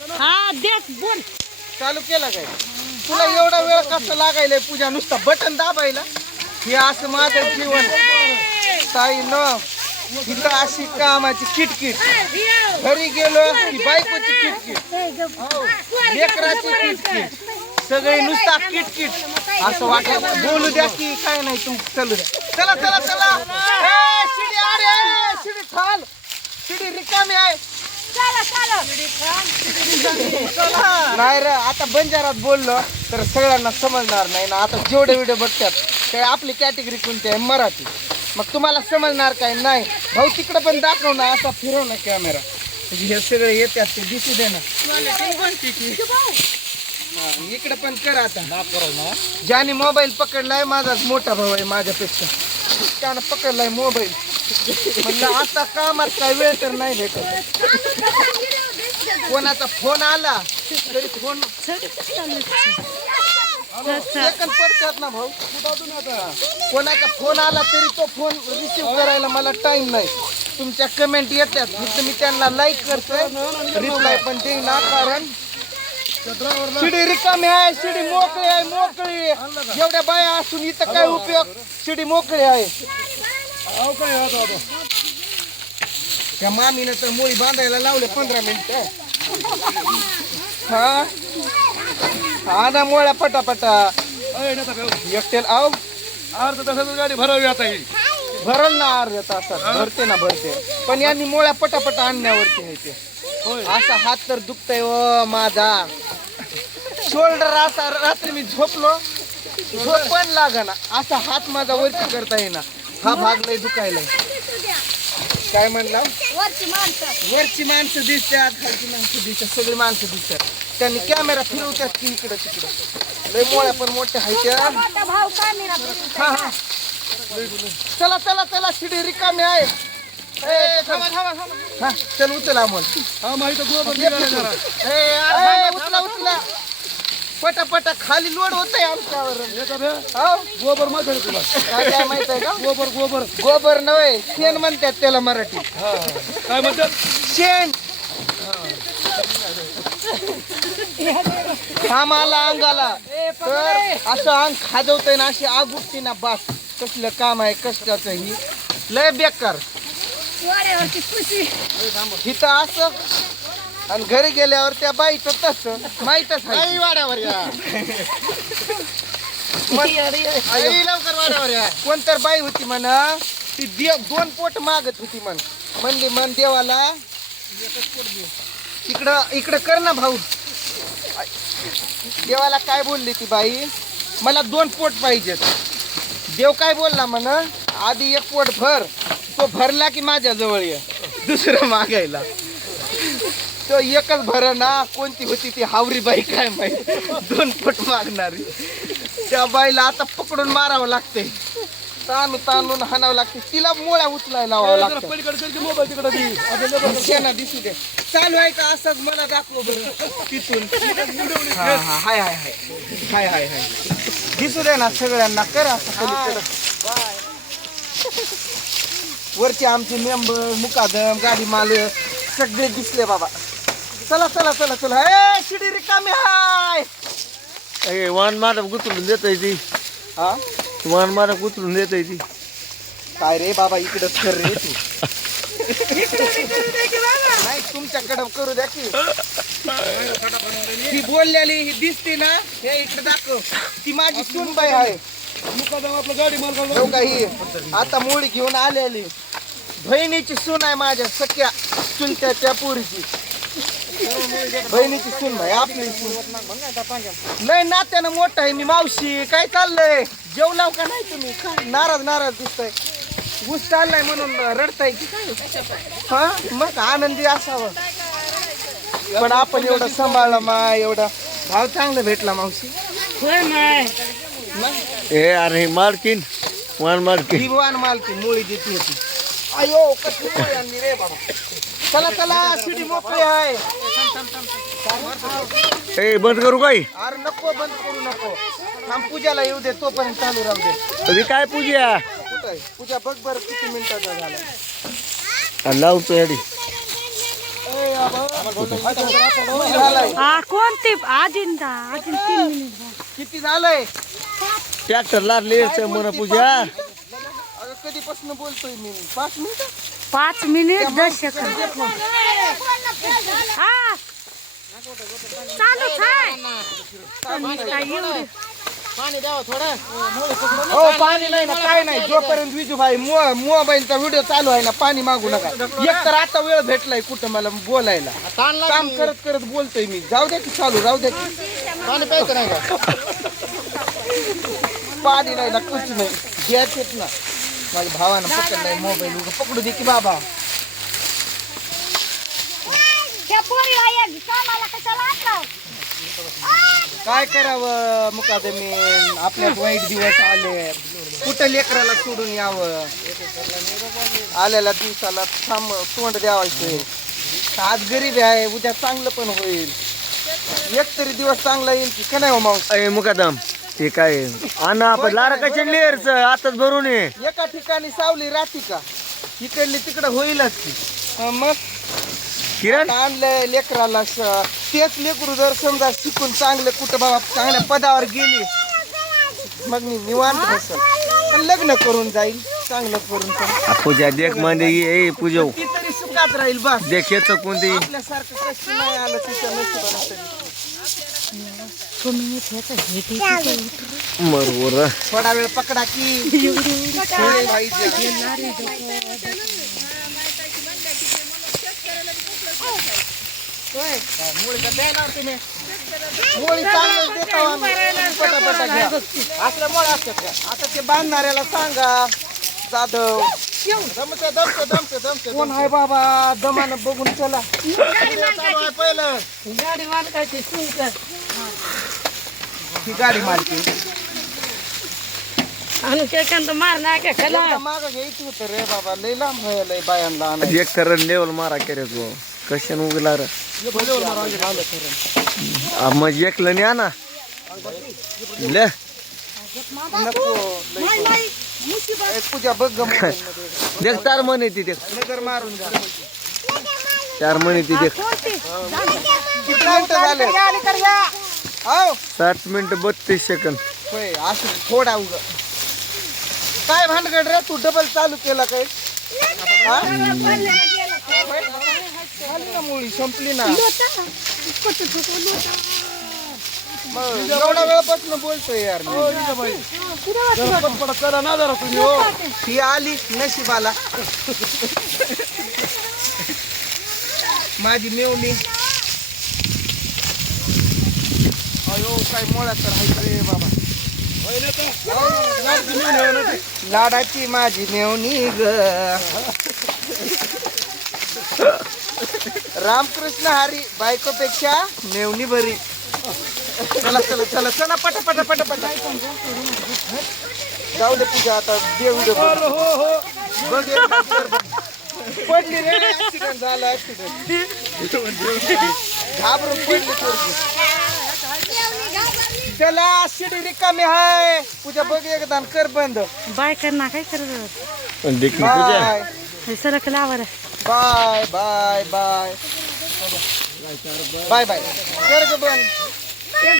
हा देख बोल. चालू केला काय तुला एवढा वेळ कसं लागायलाय पूजा नुसता बटन दाबायला हे असं माझं जीवन ताई न इथं अशी कामाची किटकिट घरी गेलो की बायकोची किटकिट लेकराची किटकिट सगळे नुसता किटकिट असं वाटलं बोलू द्या की काय नाही तू चालू द्या चला चला चला ए शिडी अरे शिडी खाल शिडी रिकामी आहे नाही रे आता बंजारात बोललो तर सगळ्यांना समजणार नाही ना आता जेवढे व्हिडिओ बघतात ते आपली कॅटेगरी कोणती आहे मराठी मग तुम्हाला समजणार काय नाही भाऊ तिकडे पण दाखव ना असा फिरव ना कॅमेरा म्हणजे हे सगळे येतात ते दिसू दे ना इकडे पण कर आता ज्याने मोबाईल पकडलाय माझाच मोठा भाऊ आहे माझ्यापेक्षा त्यानं पकडलाय मोबाईल म्हणलं आता कामात काय वेळ तर नाही भेटत कोणाचा फोन आला तरी फोन सेकंद पडतात ना भाऊ कोणाचा फोन आला तरी तो फोन रिसिव्ह करायला मला टाइम नाही तुमच्या कमेंट येतात फक्त मी त्यांना लाईक करतोय रिप्लाय पण देईना कारण शिडी रिकामी आहे शिडी मोकळी आहे मोकळी एवढ्या बाया असून इथं काय उपयोग शिडी मोकळी आहे त्या मामीने तर मुळी बांधायला लावले 15 मिनिटं हा हा ना मोळ्या पटापटा एकटेल आव अर्धा तासात गाडी भरावी आता ही भरल ना अर्ध्या तासात भरते ना भरते पण यांनी मोळ्या पटापटा आणण्यावरती आहे ते असा हात तर दुखतय व माझा शोल्डर असा रात्री मी झोपलो झोप पण लागना असा हात माझा वरती करता येईना हा भाग लय दुखायलाय काय म्हणला वरची माणसं दिसतात खालची माणसं दिसतात सगळी माणसं दिसतात त्यांनी कॅमेरा फिरवतात की इकडं तिकडं लय मोळ्या पण मोठ्या आहेत हा हा चला चला चला शिडी रिकामी आहे हा चल उचल अमोल हा माहिती उचला उचला पटापटा खाली लोड होतंय आमच्यावर गोबर माहिती तुला काय माहित आहे का गोबर गोबर गोबर नव्हे शेण म्हणतात त्याला मराठी काय म्हणतात शेण कामाला अंगाला तर असं अंग खाजवतंय ना अशी आग उठते ना बास कसलं काम आहे कष्टाचं ही लय बेकार इथं असं आणि घरी गेल्यावर त्या बाईचं तसं माहीतच आहे वाड्यावर कोणतर बाई होती म्हण ती दोन पोट मागत होती म्हणली मन देवाला इकडं कर ना भाऊ देवाला काय बोलली ती बाई मला 2 पोट पाहिजेत देव काय बोलला म्हण आधी 1 पोट भर तो भरला की माझ्या जवळ ये दुसरं मागायला तो एकच भर ना कोणती होती ती हावरी बाई काय माहिती 2 पोट मागणारी त्या बाईला आता पकडून मारावं लागते ताणून हाणावं लागते तिला मोळ्या उचलायला लावावं लागतं शेणा दिसू दे चालू आहे का असंच मला दाखव बरं तिथून हाय हाय हाय हाय हाय हाय दिसू दे ना सगळ्यांना कर असं वरचे आमचे मेंबर मुकादम गाडी मालक सगळे दिसले बाबा चला चला चला चला ए शिडी रिकामी हाय वाहन मारक उचलून देत ती हा वाहन मारक उचलून देत ती काय रे बाबा इकडं कर रे तू नाही तुमच्याकडं करू द्या की ती बोललेली ही दिसते ना हे इकडे दाखव ती माझी सूनबाई आहे आपलं गाडी मार हो काही आता मुळी घेऊन आलेली बहिणीची सून आहे माझ्या सख्या चुलत्याच्या पोरीची बहिणीची सून भाई आपली सून लय नात्यानं मोठं आहे मी मावशी काय चाललंय जेवलाव का नाही तुम्ही काय नाराज दिसतंय ऊस चाललाय म्हणून रडताय की काय हा मग आनंदी असावं पण आपण एवढं सांभाळलं माय एवढा भाव चांगला भेटला मावशी ए अरे मालकीन वाहन मालकीन दिवाण मालकी मुळी देते होती अयो कसली मुळी आणली रे बाबा चला चला शिडी मोकळी आहे ए बंद करू काय अरे नको बंद करू नको थांब पूजाला येऊ दे तोपर्यंत चालू राहू दे तरी काय पूजा कुठं आहे पूजा बघ बरं किती मिनिटाचा झाला लावतो याडी झालंय कोणते अजून 3 मिनिट किती झालंय ट्रॅक्टर लागले म्हणा पूजा. अगं कधीपासून बोलतोय मी 5 मिनिटं 5 मिनिट 10 सेकंद हा चालूच आहे. हो पाणी नाही ना काय नाही जोपर्यंत विजू भाई मोबाईलचा व्हिडिओ चालू आहे ना पाणी मागू नका. एक तर आता वेळ भेटलाय कुठं मला बोलायला काम करत करत बोलतोय मी. जाऊ द्या की चालू राहू द्या की. पाणी प्यायचं नाही का पाणी नाही ना कुछ नाही घ्यायचेच ना. माझ्या भावानं पकडलाय मोबाईल पकडू दे की बाबा. काय करावं मुकादमीन आपल्यात वाईट दिवस आले कुठं लेकराला सोडून यावं. आलेल्या दिवसाला तोंड द्यावायचं. आज गरीब आहे उद्या चांगलं पण होईल. एक तरी दिवस चांगला येईल की का नाही हो मावस. अय मुकादम ते काय आणा आपण लारा कशा लेअरच आताच भरून ये. एका ठिकाणी सावली राहते का इकडली तिकडं होईलच की. मग किरण आणलंय लेकराला तेच लेकरू जर समजा शिकून चांगले कुठं बाबा चांगल्या पदावर गेली मग मी निवांत बसल. पण लग्न करून जाईल चांगलं करून पण. पूजा देख मध्ये ये पूजा ती तरी सुखात राहील बस. देखेच कोणती आपल्यासारखं कशी नाही आलं तिच्या नशिबाला तरी. बरोबर थोडा वेळ पकडा की भाई मोळी चांगलं देतो आम्ही. पटापटा घ्या असल्या मोळ्या असतात का. आता ते बांधणाऱ्याला सांगा जाधव कोण आहे बाबा दमानं बघून चला. पहिलं गाडी मालकाची ही गाडी मारते आणि सेकंद मार ना काय खाला माग घ्यायची होतं रे बाबा. लय लांब व्हायला बायांना आणायचं. एक तर लेवल मारा करे तू कशाने उगला रे. मग एकलं नाही आणा ले नको लय पूजा बघ गं देख तार म्हणे ती देख नजर मारून जा. 4 म्हणे ती देख. किती मिनिटं झाले हो 7 मिनिट 32 सेकंद. होय असं थोडा उग काय भानगड रे तू डबल चालू केला काय. हा? झाली ना मुळी संपली ना. मग एवढा वेळापासून बोलतोय यार मी. ती आली नशिबाला माझी मेवणी. अयो काय मोळा तर आहे रे बाबा. लाडाची माझी मेवणी ग. रामकृष्ण हरी बायकोपेक्षा मेवणी बरी. चला चला चला चला पटा पटा पटा पटा. जाऊ दे पूजा आता देऊ दे बघ पडली रे. ऍक्सिडेंट झाला ऍक्सिडेंट घाबरून पडली पोरगी. चला शिडी रिकामी हाय पूजा बघ एकदा कर बंद. बाय करणार काय करत देख पूजा बाय सरक लावर bye bye bye bye bye कर ग बंद.